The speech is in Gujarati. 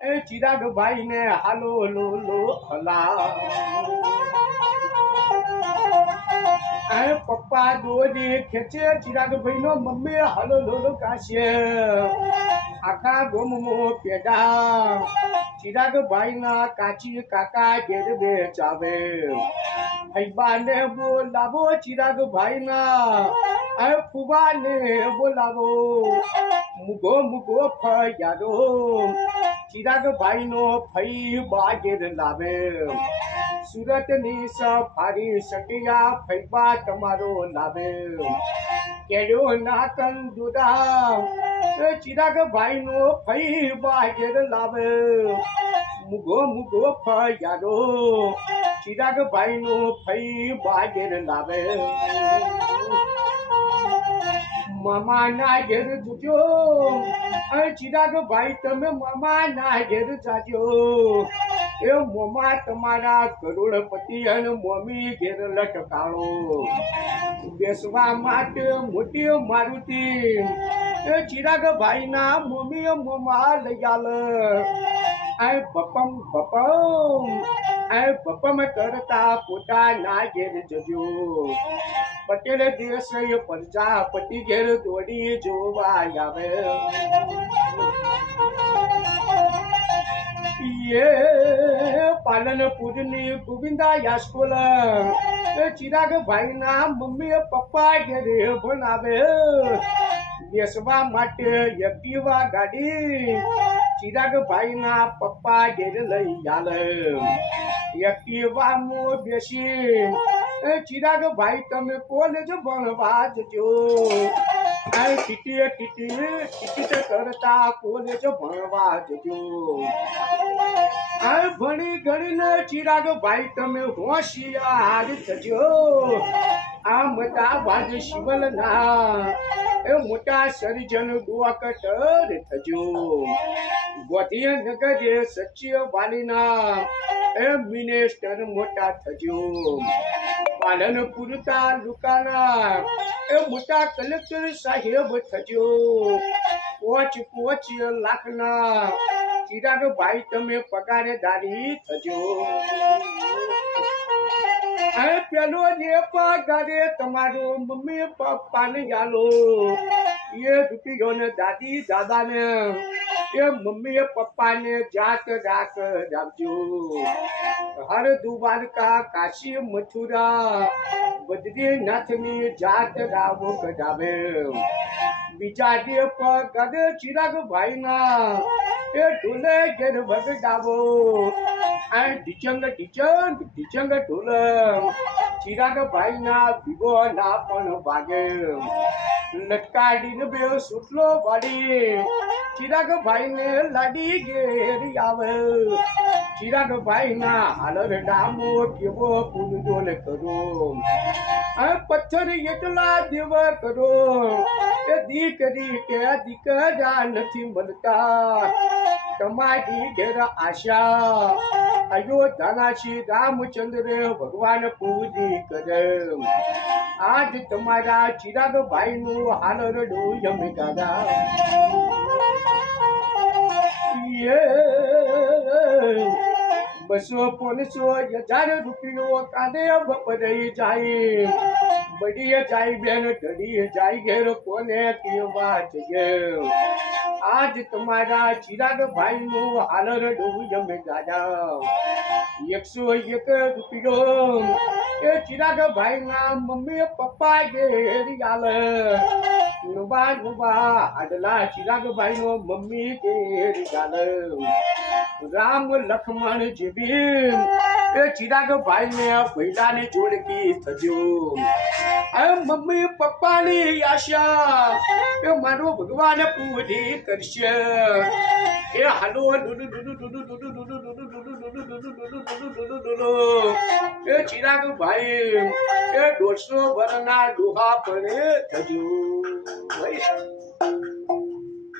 એ ચિરાગ ભાઈ ને હાલો લો લો હલા એ પપ્પા દોડી ખેંચે ચિરાગ ભાઈ નો મમ્મી હાલો લો લો કાશે આખા ગોમમો પેડા ચિરાગ ભાઈ ના કાચી કાકા ઘેર બેચાવે હૈબાને બોલાવો ચિરાગ ભાઈ ના એ ફુવાને બોલાવો મુગો મુગો ફયારો ચિરાગ ભાઈ નો ફઈ બાગેર લાવે. સુરતની સફારી સટિયા ફૈબા તમારો લાવે. કેડો ના કંદુરા એ ચિરાગ ભાઈ નો ફઈ બાગેર લાવે. મુગો મુગો ફયારો ચિરાગ ભાઈ નો ફઈ બાગેર લાવે. મામા ના ઘેર જજો અરે ચિરાગ ભાઈ, તમે મામા ના ઘેર જાજો. એ મોમા તમારા કરોડપતિ અને મોમી ઘેર લટકાળો બેસવા માટે મોટી મારુતિ. એ ચિરાગ ભાઈ ના મમ્મી મોમા લઈ આલ. આય પપમ પપમ, આય પપમ કરતા પોતાના ઘેર જજો. પટેલ દેશ પ્રજાપતિ ઘેર દોડી જોવા આવે યે પાલનપુરની ગોવિંદા યાસ્કોલ એ ચિરાગ ભાઈ ના મમ્મી પપ્પા ઘેરે ભણાવે બેસવા માટે એક્ટિવા ગાડી ચિરાગ ભાઈ ના પપ્પા ઘેર લઈ આલે એક્ટિવા મો બેસી એ ચિરાગ ભાઈ તમે કોલેજ ભણવા જજો આ ટીટી ટીટી ટિકિટ કરતા કોલેજ ભણવા જજો આ ભણી ગણીને ચિરાગ ભાઈ તમે હોશિયાર થજો આ મોટા ભાગ શિવલ ના એ મોટા સર્જન ડોકટર થજો ગોધીનગર સચિવ વાલીના એ મિનિસ્ટર મોટા થજો પાલનપુર લુકાના. એ મોટા કલેક્ટર સાહેબ થજો. પોચ પોચ લાખના. ચિરાગ ભાઈ તમે પગારેદારી થજો. હે પેલો જે પગારે તમારો મમ્મી પપ્પાને આલો. એ રૂપિયો ને દાદી દાદાને. એ મમ્મી પપ્પાને જાત રાખ રાખજો. हर द्वारका काशी मथुरा। बद्रीनाथ नी जात राव कदावे चिराग भाई ना ए ढोले गेर चिराग भाई ना बिगो ना पण भागे। लटकाडी न बे सुटलो बाडी चिराग भाई ने लाडी गेर आवे ચિરાગ ભાઈના હાલર ડામો કેવો પૂંજો ને કરો? આ પથ્થર એટલા દેવ કરો. એ દીકરી કે દીકરા નથી મળતા. તમારી ઘેર આશા. અયોધ્યાના શ્રી રામચંદ્ર ભગવાન પૂજી કરે. આજ તમારા ચિરાગ ભાઈ નું ડોય અમે ગાડા દાદા બસો પોનસો હજાર રૂપિયો કાને વપરાઈ જાય બડીએ જાય બેન ઢડીએ જાય ઘેર કોને કેવા જઈએ આજ તમારા ચિરાગ ભાઈ નું હાલ રડું જમે દાદા એકસો એક રૂપિયો એ ચિરાગ ભાઈ ના મમ્મી પપ્પા ઘેરી આલ નુબા નુબા આડલા ચિરાગ ભાઈ નો મમ્મી ઘેરી આલ રામ લખમણ જેવી એ ચિરાગ ભાઈ ને ભૈલાની જોડકી થજો એ મમ્મી પપ્પાની આશા એ મારો ભગવાન પૂરી કરશે એ હાલો ડુડુ ડુડુ ડુડુ ડુડુ ડુડુ ડુડુ ડુડુ ડુડુ ડુડુ ડુડુ ડુડુ ડુડુ ડુડુ એ ચિરાગ ભાઈ એ દોઢસો વરના ડોહા પણ થજો ભાઈ